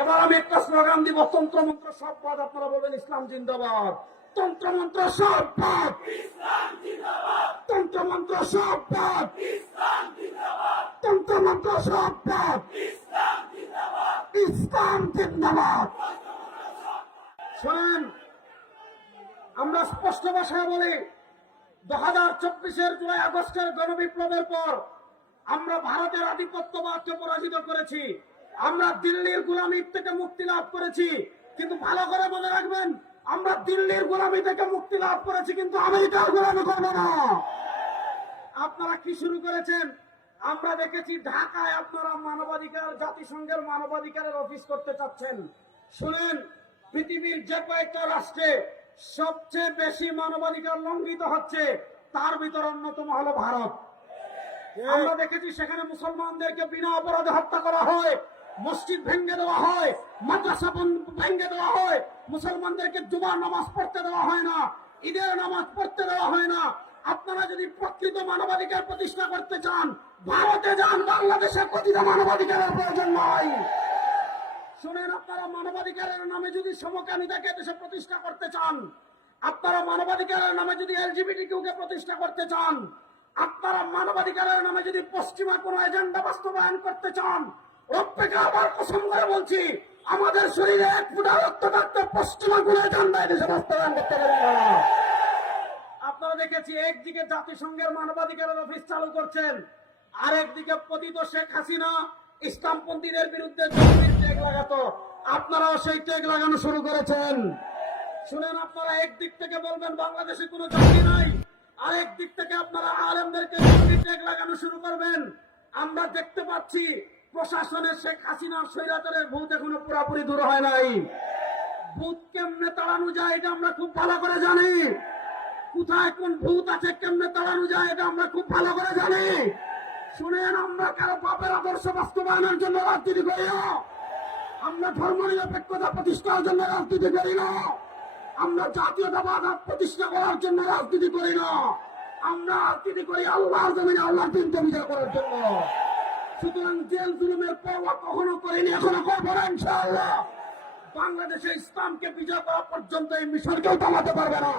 এবার আমি একটা স্লোগান দিব, তন্ত্রমন্ত্র সব পদ, আপনারা বলবেন ইসলাম জিন্দাবাদ। তন্ত্রমন্ত্র সব পদ। তন্ত্রমন্ত্র সব পদ। তন্ত্রমন্ত্র সব পদ। ইসলাম জিন্দাবাদ। শোনেন, আমরা স্পষ্ট ভাষায় বলি, দু হাজার চব্বিশের জুলাই আগস্টের গণবিপ্লবের পর আমরা ভারতের আধিপত্যবাদকে পরাজিত করেছি। আমরা দিল্লির গোলামির থেকে মুক্তি লাভ করেছি, কিন্তু ভালো করে মনে রাখবেন, আমরা দিল্লির গোলামি থেকে মুক্তি লাভ করেছি, কিন্তু আমেরিকার গোলামি করব না। আপনারা কি শুরু করেছেন? আমরা দেখেছি ঢাকায় আপনারা মানবাধিকার, জাতিসংঘের মানবাধিকারের অফিস করতে চাচ্ছেন। শুনেন, পৃথিবীর যে কয়েকটা রাষ্ট্রে সবচেয়ে বেশি মানবাধিকার লঙ্ঘিত হচ্ছে, তার ভিতর অন্যতম হলো ভারত। আমরা দেখেছি সেখানে মুসলমানদেরকে বিনা অপরাধে হত্যা করা হয়। মসজিদ ভেঙে দেওয়া হয়, মাদ্রাসা ভেঙে দেওয়া হয়, মুসলমানদেরকে জুমার নামাজ পড়তে দেওয়া হয় না, ঈদের নামাজ পড়তে দেওয়া হয় না। আপনারা যদি প্রকৃত মানবাধিকার প্রতিষ্ঠা করতে চান, ভারতে যান, বাংলাদেশে কথিত মানবাধিকারের প্রয়োজন নাই। শুনেন আপনারা, মানবাধিকারের নামে যদি সমকামিতাকে দেশে প্রতিষ্ঠা করতে চান, আপনারা মানবাধিকারের নামে যদি এলজিবিটি কিউকে প্রতিষ্ঠা করতে চান, আপনারা মানবাধিকারের নামে যদি পশ্চিমা কোনো এজেন্ডা বাস্তবায়ন করতে চান রপ্পেকে আবার কসম করে বলছি, আমাদের শরীরে এক ফুটা রক্ত থাকতে পশ্চিমা কোনো এজেন্ডা দেশে বাস্তবায়ন করতে পারবে আপনারা দেখেছি, একদিকে জাতিসংঘের মানবাধিকারের অফিস চালু করছেন, আরেকদিকে পতিত শেখ হাসিনা ইসলামপন্থীদের বিরুদ্ধে টেক লাগাতো। আপনারাও সেই টেক লাগানো শুরু করেছেন। শুনেন আপনারা, একদিক থেকে বলবেন বাংলাদেশে কোনো জঙ্গি নাই আরেক দিক থেকে আপনারা আলেমদেরকে টেক লাগানো শুরু করবেন। আমরা দেখতে পাচ্ছি প্রশাসনের শেখ হাসিনার স্বৈরাচারের ভূত এখনও পুরোপুরি দূর হয় নাই। ভূত কেমনে তাড়ানো যায় এটা আমরা খুব ভালো করে জানি। কোথায় কোন ভূত আছে, কেমনে তাড়ানো যায় এটা আমরা খুব ভালো করে জানি। শুনেন, আমরা কারও বাপের আদর্শ বাস্তবায়নের জন্য রাজনীতি করি আমরা ধর্ম নিরপেক্ষতা প্রতিষ্ঠার জন্য রাজনীতি করি না। আমরা জাতীয়তাবাদ প্রতিষ্ঠা করার জন্য রাজনীতি করি না। আমরা রাজনীতি করি আল্লাহর জমিনে, আল্লাহর দিনকে বিজয় করার জন্য। সুতরাং জেল জুলুমের পরোয়া কখনো করিনি, এখনও করব না, ইনশাআল্লাহ। বাংলাদেশে ইসলামকে বিজয় করা পর্যন্ত এই মিশনকেও থামাতে পারবে না।